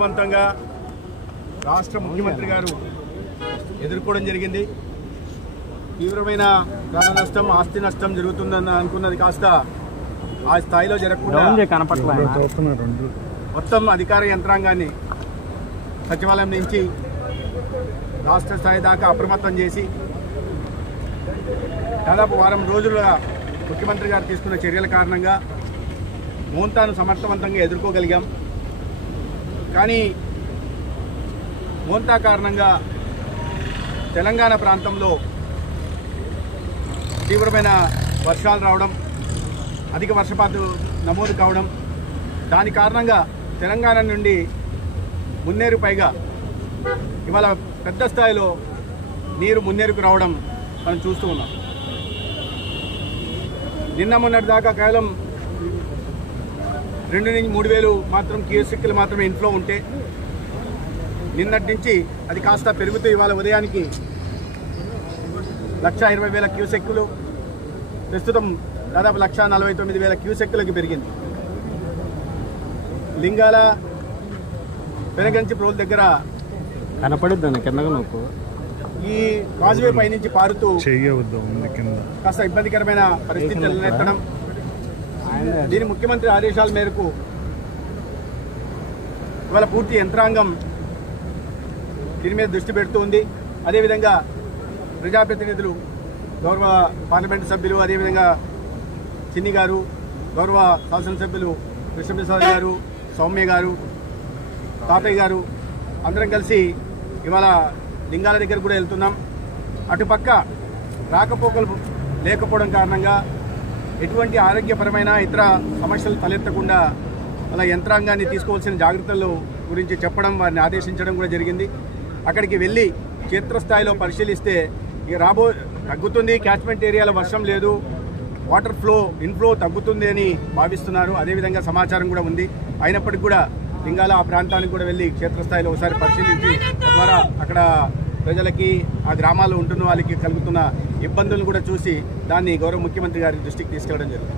సమర్థవంతంగా రాష్ట్ర ముఖ్యమంత్రి గారు ఎదుర్కోవడం జరిగింది. తీవ్రమైన ప్రాణ నష్టం, ఆస్తి నష్టం జరుగుతుందని అనుకున్నది కాస్త ఆ స్థాయిలో జరగకుండా మొత్తం అధికార యంత్రాంగాన్ని సచివాలయం నుంచి రాష్ట్ర స్థాయి దాకా అప్రమత్తం చేసి దాదాపు వారం రోజులుగా ముఖ్యమంత్రి గారు తీసుకున్న చర్యల కారణంగా మోంతాను సమర్థవంతంగా ఎదుర్కోగలిగాం. కానీ మోంతా కారణంగా తెలంగాణ ప్రాంతంలో తీవ్రమైన వర్షాలు రావడం, అధిక వర్షపాతం నమోదు కావడం, దాని కారణంగా తెలంగాణ నుండి మున్నేరు పైగా ఇవాళ పెద్ద స్థాయిలో నీరు మున్నేరుకు రావడం మనం చూస్తూ ఉన్నాం. నిన్న మొన్నటి దాకా కేవలం 2 నుంచి 3 వేలు మాత్రం క్యూసెక్కులు మాత్రమే ఇన్ఫ్లో ఉంటే నిన్నటి నుంచి అది కాస్త పెరుగుతూ ఇవాళ ఉదయానికి 1,20,000 క్యూసెక్కులు, ప్రస్తుతం దాదాపు 1,49,000 క్యూసెక్కులకి పెరిగింది. లింగాల పెనగంచి ప్రోల్ దగ్గర కనపడిద్దాను కిందగా నొక్కు ఈ కాజువే పై నుంచి పారుతూ కాస్త ఇబ్బందికరమైన పరిస్థితి తలెత్తడం, దీని ముఖ్యమంత్రి ఆదేశాల మేరకు ఇవాళ పూర్తి యంత్రాంగం దీని మీద దృష్టి పెడుతుంది. అదేవిధంగా ప్రజాప్రతినిధులు, గౌరవ పార్లమెంటు సభ్యులు, అదేవిధంగా చిన్ని గారు, గౌరవ శాసనసభ్యులు కృష్ణప్రసాద్ గారు, సౌమ్య గారు, తాతయ్య గారు అందరం కలిసి ఇవాళ లింగాల దగ్గర కూడా వెళ్తున్నాం. అటుపక్క రాకపోకలు లేకపోవడం కారణంగా ఎటువంటి ఆరోగ్యపరమైన ఇతర సమస్యలు తలెత్తకుండా అలా యంత్రాంగాన్ని తీసుకోవాల్సిన జాగ్రత్తల గురించి చెప్పడం, వారిని ఆదేశించడం కూడా జరిగింది. అక్కడికి వెళ్ళి క్షేత్రస్థాయిలో పరిశీలిస్తే తగ్గుతుంది, క్యాచ్మెంట్ ఏరియాలో వర్షం లేదు, వాటర్ ఇన్ఫ్లో తగ్గుతుంది అని భావిస్తున్నారు. అదేవిధంగా సమాచారం కూడా ఉంది. అయినప్పటికీ కూడా లింగాల ఆ ప్రాంతానికి కూడా వెళ్ళి క్షేత్రస్థాయిలో ఒకసారి పరిశీలించి తద్వారా అక్కడ ప్రజలకి, ఆ గ్రామాల్లో ఉంటున్న వాళ్ళకి కలుగుతున్న ఇబ్బందులను కూడా చూసి దాన్ని గౌరవ ముఖ్యమంత్రి గారి దృష్టికి తీసుకెళ్లడం జరిగింది.